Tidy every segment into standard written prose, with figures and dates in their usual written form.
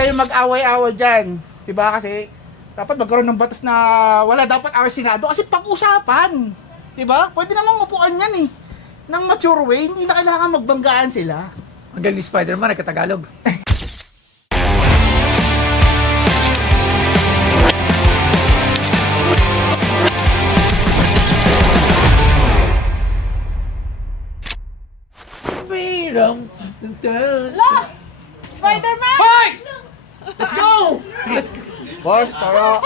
kayong mag-away-away dyan. Diba? Kasi dapat magkaroon ng batas na wala dapat away Senado kasi pag-usapan. Diba? Pwede namang upuan yan eh. Nang mature way, hindi na kailangan magbanggaan sila. Ang galing ni Spider-Man, nagkatagalog. Spider-Man! Hoy! Let's go! Boss, tara.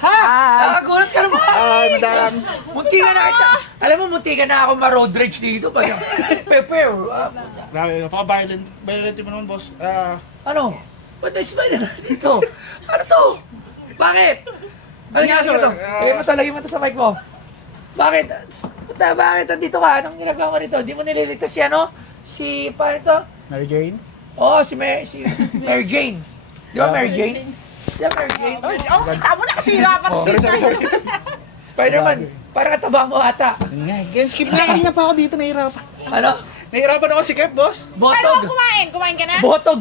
Ha? Hi. Nakagulat ka naman. Ay, madam. Munti ka na kita. Alam mo, munti ka na ako ma-road rage dito. Pag prepare. Grabe, napaka-violent. Violent mo naman, boss. Ano? Ba't may Spider-Man dito? Ano to? Bakit? Ano nga sir, to? Lagay mo to sa mic mo. Bakit? Bakit nandito ka? Anong ginagawa mo rito? Di mo nililigtas si ano? Si, paano to? Mary Jane? Oo, si Mary Jane. Di ba Mary Jane? Di ba Mary Jane? Oh, kita mo na kasi hirapan si Sorry. Spider-Man, parang katabang mo ata. Skip na, kanina pa ako dito, nahihirapan. Ano? Nahihirapan ako si Kev, boss. Paano Botog. mo kumain? Kumain ka na?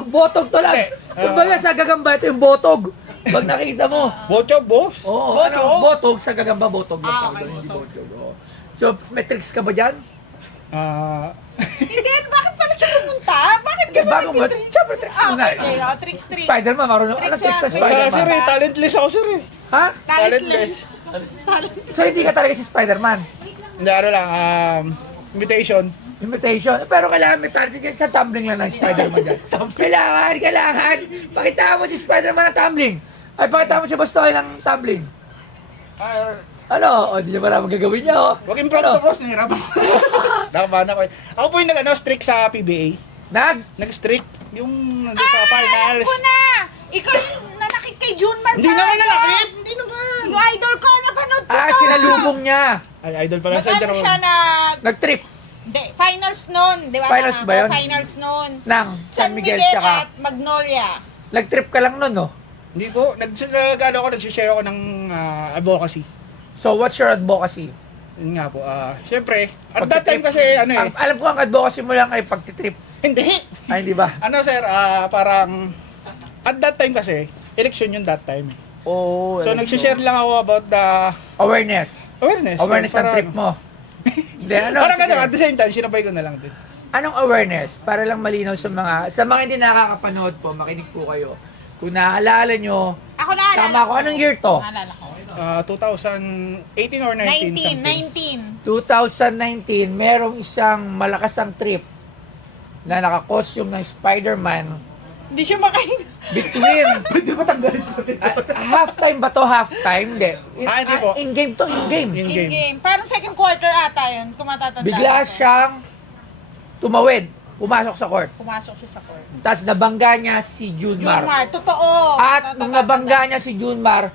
Botog to lang. Hindi. Kumbaga sa gagamba, ito yung botog. Pag nakita mo. Bocho, boss. Oo, Botog? ano, botog sa gagamba, botog. Ah, okay, Hindi botog. botog. Oo. So, may tricks ka ba dyan? Hindi, bakit pala siya pumunta? Bakit ka Bago mo, nagtitricks? siyempre tricks mo na. Okay, oh, tricks. Spider-Man, marunong. Anong tricks na Tricks Sir, Spider-Man? talentless ako, sir eh. Ha? Talentless. So, hindi ka talaga si Spider-Man? Hindi, ano lang, invitation. Invitation. Pero kailangan may talent dyan sa tumbling lang ng Spider-Man dyan. Kailangan. Pakita mo si Spider-Man ng tumbling. Ay, pakita mo si Bastoy ng tumbling. Ano? O, di niya marami gagawin niya, oh. Huwag improve to, boss. Nahihirapan ako. Nakabahan ako eh. Ako po yung strict sa PBA. Nag-strict. Yung nandun sa finals. Alam ko na! Ikaw yung nanakit kay Junmar Hindi naman nanakit! Hindi naman! Yung idol ko, napanood ko to! Sinalubong niya. Ay, idol pala sa Nag-ano siya na... Nag-trip Hindi, finals nun. Di ba? Finals ba yun? Finals nun. ng San Miguel, tsaka. at Magnolia. Nag-trip ka lang nun, no? Hindi po. Nag-share ako ng advocacy. So, what's your advocacy? Yun nga po. Siyempre, at that time kasi, ano eh. Alam ko ang advocacy mo lang ay pagtitrip. Hindi! Ay, hindi ba? Ano sir, parang, at that time kasi, election yun that time. Oh, So, nag-share lang ako about the awareness. awareness. Awareness ng Para- trip mo. Hindi, ano? Parang sige. ano, at the same time, sinabay ko na lang din. Anong awareness? Para lang malinaw sa mga hindi nakakapanood po, makinig po kayo. Kung naaalala nyo, Ako naalala tama ko, anong year to? Naalala ko. 2018 or 19 something. 19. 2019, merong isang malakas ang trip na naka-costume ng Spider-Man Hindi siya makain. between Pwede ba tanggalin to? halftime ba to? Halftime? Hindi. Hindi po. In-game to, in-game. In-game. In-game. Parang second quarter ata yun, kung matatandaan Bigla ko. siyang tumawid, pumasok sa court. Pumasok siya sa court. Tapos nabangga niya si Junmar. Junmar, totoo. At nung nabangga niya si Junmar,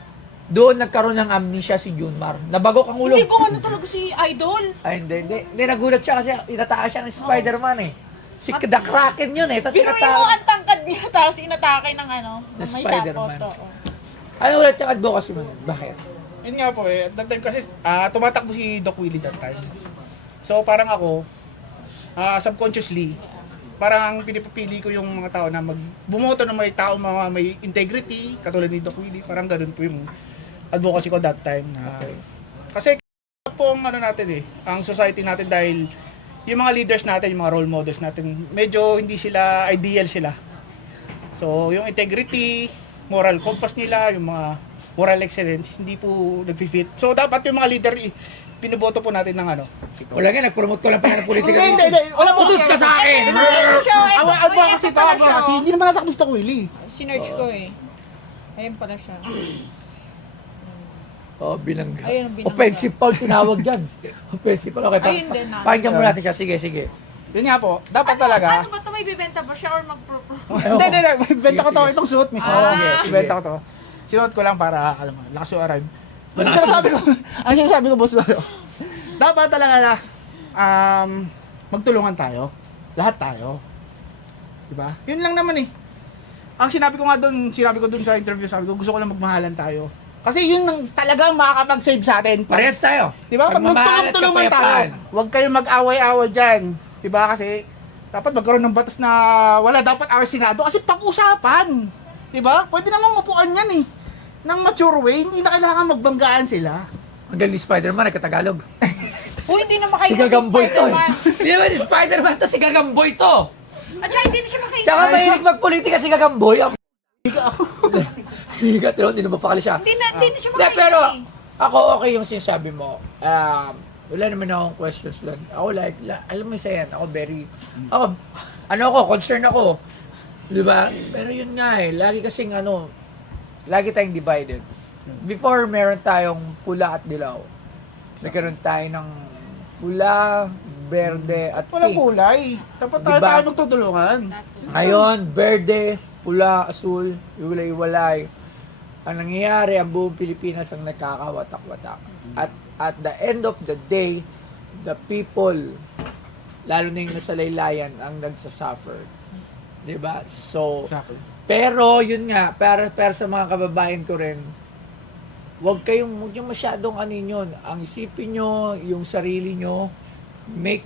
doon nagkaroon ng amnesia si Junmar. Nabagok ang ulo. Hindi ko ano talaga si Idol. Ay, hindi, nagulat siya kasi inatake siya ng Spider-Man eh. Si The Kraken yun eh. Tapos Binuin mo inatake. ang tangkad niya, tapos inatake ng ano, Ng ng may Spider-Man. sapot. Oo. Ano ulit yung advocacy mo nun? Bakit? Yun nga po eh, at that time kasi tumatakbo si Doc Willie that time. So parang ako, subconsciously, parang pinipili ko yung mga tao na bumoto ng may tao mga may integrity, katulad ni Doc Willie, parang ganun po yung advocacy ko that time. Okay. Kasi po ang ano natin eh, ang society natin dahil yung mga leaders natin, yung mga role models natin, medyo hindi sila ideal sila. So yung integrity, moral compass nila, yung mga moral excellence, hindi po nag-fit. So dapat yung mga leader, pinuboto po natin ng ano. Wala nga, nag-promote ko lang pala ng politika. Hindi. Wala po. Utos ka sa akin! Kasi hindi naman natakbo si Doc Willie. Sinerch ko eh. Ayun pala siya. Oh, binangga. Ayun ang binangga. Offensive foul tinawag dyan. Offensive foul. Okay, Ayun din, pakinggan mo natin siya. Sige. Yun nga po, dapat talaga. Ano ba ito? May bibenta ba siya or mag-pro-pro? Hindi. Benta ko to, itong suot mismo. Sige. Benta ko to. Sinuot ko lang para, alam mo, lakas yung arrive. Ang sinasabi ko, boss, dapat talaga na, magtulungan tayo. Lahat tayo. Diba? Yun lang naman eh. Ang sinabi ko dun sa interview, sabi ko, gusto ko lang magmahalan tayo. Kasi yun ang talagang makakapag-save sa atin. Parehas tayo. Diba? Pag Pagmamahal at magtulungan tayo, kapayapaan. huwag kayong mag-away-away dyan. Diba? Kasi dapat magkaroon ng batas na wala dapat away Senado kasi pag-usapan. Diba? Pwede namang upuan yan eh. Nang mature way, hindi na kailangan magbanggaan sila. Ang galing ni Spider-Man, nagkatagalog. Uy, hindi na makain Si Gagamboy to eh. Hindi naman si Spider-Man to, si Gagamboy to. At saka hindi na siya makain. Tsaka mahilig magpolitika si Gagamboy. Higa ako. Higa, pero hindi na mapakali siya. Hindi na siya Hindi, makain. pero ako okay yung sinasabi mo. Wala naman akong questions lang. Ako alam mo isa yan, ako concern ako. Di ba? Pero yun nga eh, lagi tayong divided. Before, meron tayong pula at dilaw. Nagkaroon tayo ng pula, berde, at Walang pink. kulay. Dapat tayo Diba? tayo magtutulungan. Ngayon, berde, pula, asul, iwalay-iwalay. Ang nangyayari, ang buong Pilipinas ang nagkakawatak-watak. At the end of the day, the people, lalo na yung nasa laylayan, ang nagsasuffer. Diba? So, Exactly. pero yun nga, para sa mga kababayan ko rin, huwag yung masyadong yun. Ang isipin nyo, yung sarili nyo, make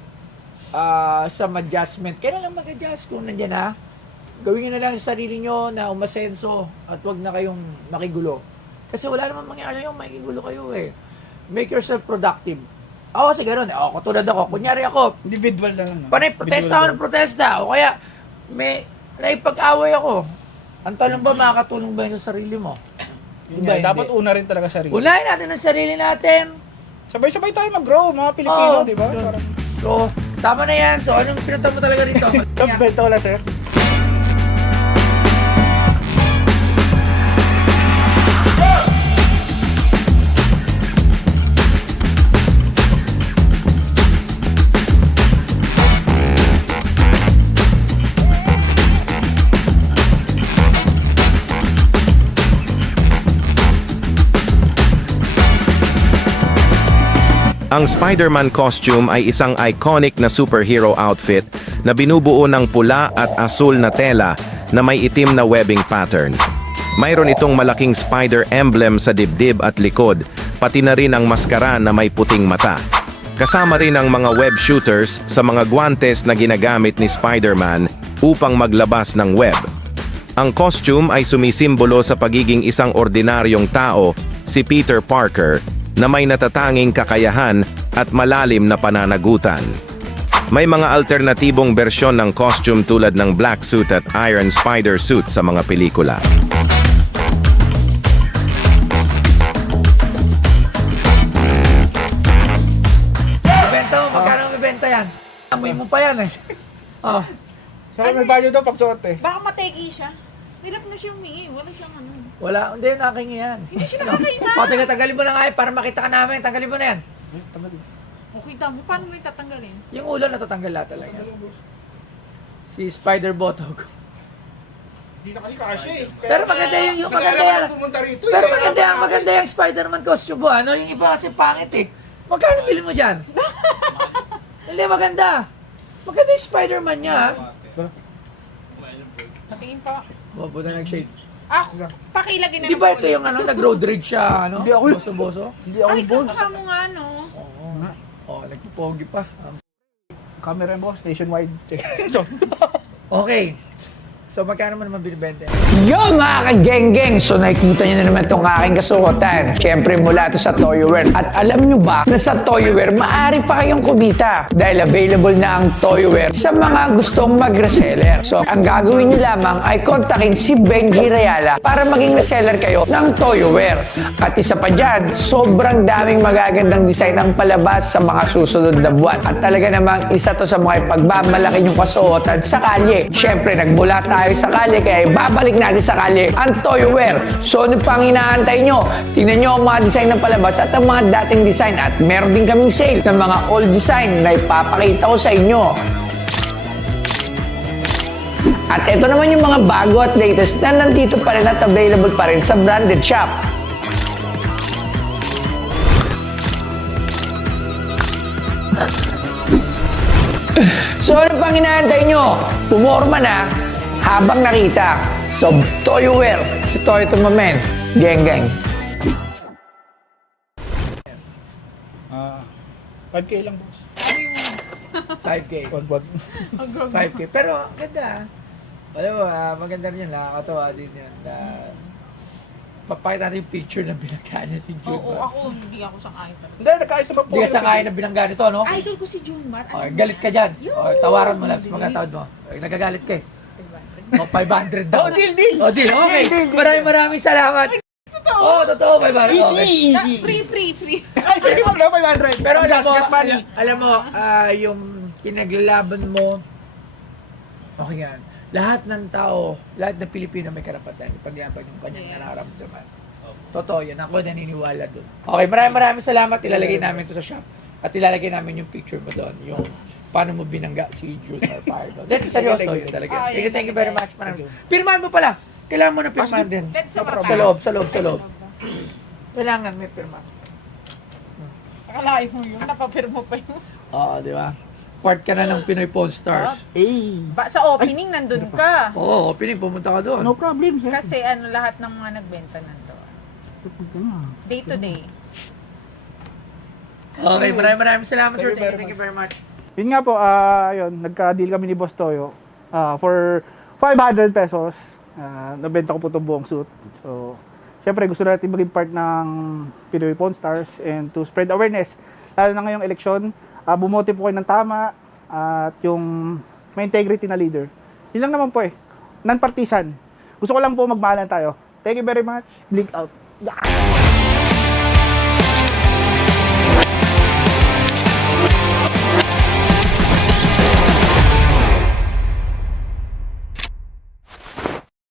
some adjustment. Kailan lang mag-adjust kung nandyan na? Gawin nyo na lang sa sarili nyo na umasenso at huwag na kayong makigulo. Kasi wala naman mangyari yung makigulo kayo eh. Make yourself productive. Ako kasi gano'n. Katulad ako. Kunyari ako, Individual lang. No? panay protesta ako ng protesta. O kaya, may naipag-away ako. Ang tanong ba, makakatulong ba yun sa sarili mo? Yun Diba, nga, dapat hindi? una rin talaga sarili. Unahin natin ang sarili natin. Sabay-sabay tayo mag-grow, mga Pilipino, Oo, di ba? yun. Parang, So, tama na yan. So, anong pinunta mo talaga dito? benta ko lang, sir. Ang Spider-Man costume ay isang iconic na superhero outfit na binubuo ng pula at asul na tela na may itim na webbing pattern. Mayroon itong malaking spider emblem sa dibdib at likod, pati na rin ang maskara na may puting mata. Kasama rin ang mga web shooters sa mga guantes na ginagamit ni Spider-Man upang maglabas ng web. Ang costume ay sumisimbolo sa pagiging isang ordinaryong tao, si Peter Parker, na may natatanging kakayahan at malalim na pananagutan. May mga alternatibong bersyon ng costume tulad ng black suit at iron spider suit sa mga pelikula. Ibenta mo, magkano ang ibenta yan? Amoy mo pa yan eh. Oh. Sabi may value daw pag suot eh. Baka mategi siya. Hirap na siya humingi. Wala siyang ano. Wala, hindi, nakakingi yan. Hindi siya nakakainga. Tagalin mo na nga eh, para makita ka namin. Tanggalin mo na yan. Okay, tamo. Paano mo yung tatanggalin? Yung ulo natatanggal lahat talaga. Si Spider Botog. Hindi na kasi kasya eh. Pero maganda yung maganda Nag-alala yan. ako pumunta rito. Pero eh. maganda yung Spider-Man costume mo. Ano yung iba kasi pangit eh. Magkano bili mo dyan? Hindi, maganda. Maganda yung Spider-Man niya ha. Patingin pa. Mabuti nag-shade. Ah, pakilagay na Di ba ito yung nag-road rage siya, Hindi ako yun. Boso-boso? Hindi ako Ay, boss. kamukha mo nga, no? Oo. Oh, nagpupogi pa. Camera mo, nationwide. So, Okay. So, magkano mo naman binibenta? Yo mga ka-geng-geng! So nakikita nyo na naman itong aking kasuotan. Siyempre mula ito sa Toyoware. At alam nyo ba na sa Toyoware, maaari pa kayong kumita dahil available na ang Toyoware sa mga gustong mag-reseller. So ang gagawin nyo lamang ay kontakin si Benji Rayala para maging reseller kayo ng Toyoware. At isa pa dyan, sobrang daming magagandang design ang palabas sa mga susunod na buwan. At talaga namang isa to sa mga pagmamalaki yung kasuotan sa kalye. Siyempre nagmula tayo sa kalye, kaya babalik natin sa kalye ang Toyoware. So ano pang inaantay nyo? Tingnan nyo ang mga design ng palabas at ang mga dating design, at meron din kaming sale ng mga old design na ipapakita ko sa inyo. At ito naman yung mga bago at latest na nandito pa rin at available pa rin sa branded shop. So ano pang inaantay nyo? Pumorma na habang nakita. So Toyoware, si Toy Tumamen, geng-geng. 5K lang boss. 5K. Wag. 5K. Pero, ganda. Alam mo, maganda rin yan. Nakakatawa din yan. Papakita natin yung picture na binanggaan niya si June Oo, Mar. ako hindi ako sang-ayon talaga. Hindi, nagkaayos naman po. Hindi ka sangayon na binanggaan ito, no? Idol ko si Junmar. Okay, galit ka dyan. Okay, tawaran mo lang. Magkatawad mo. Okay, nagagalit ka eh. O, 500 daw. Oh, deal. O, deal. Okay. Maraming salamat. Oo, totoo. 500. Okay. Free. Ay, sige mo lang, 500. Pero gas money. alam mo, yung kinaglalaban mo, okay yan. Lahat ng tao, lahat ng Pilipino may karapatan. Ipagyapan yung kanyang nararamdaman. Totoo yan. Ako naniniwala doon. Okay, maraming salamat. Ilalagay namin ito sa shop. At ilalagay namin yung picture mo doon. Yung paano mo binangga si Junior Pardo. That's seryoso yun talaga. Thank you very much. Pirmahan mo pala. Kailangan mo na pirmahan din. Sa loob. Kailangan may pirma. Akalain mo yun, napapirmo pa yun. Oo, di ba? Part ka na ng Pinoy Pawn Stars. Sa opening, nandun ka. Oo, opening, pumunta ka doon. No problem, sir. Kasi lahat ng mga nagbenta nandun. Day to day. Okay, maraming salamat, sir. Thank you very much. Yun nga po, yun, nagka-deal kami ni Boss Toyo. For 500 pesos, nabenta ko po itong buong suit. So, syempre gusto natin maging part ng Pinoy Pawn Stars and to spread awareness. Lalo na ngayong eleksyon, bumote po kayo ng tama at yung may integrity na leader. Yun lang naman po eh. Non-partisan. Gusto ko lang po magmahalan tayo. Thank you very much. Blink out. Yeah!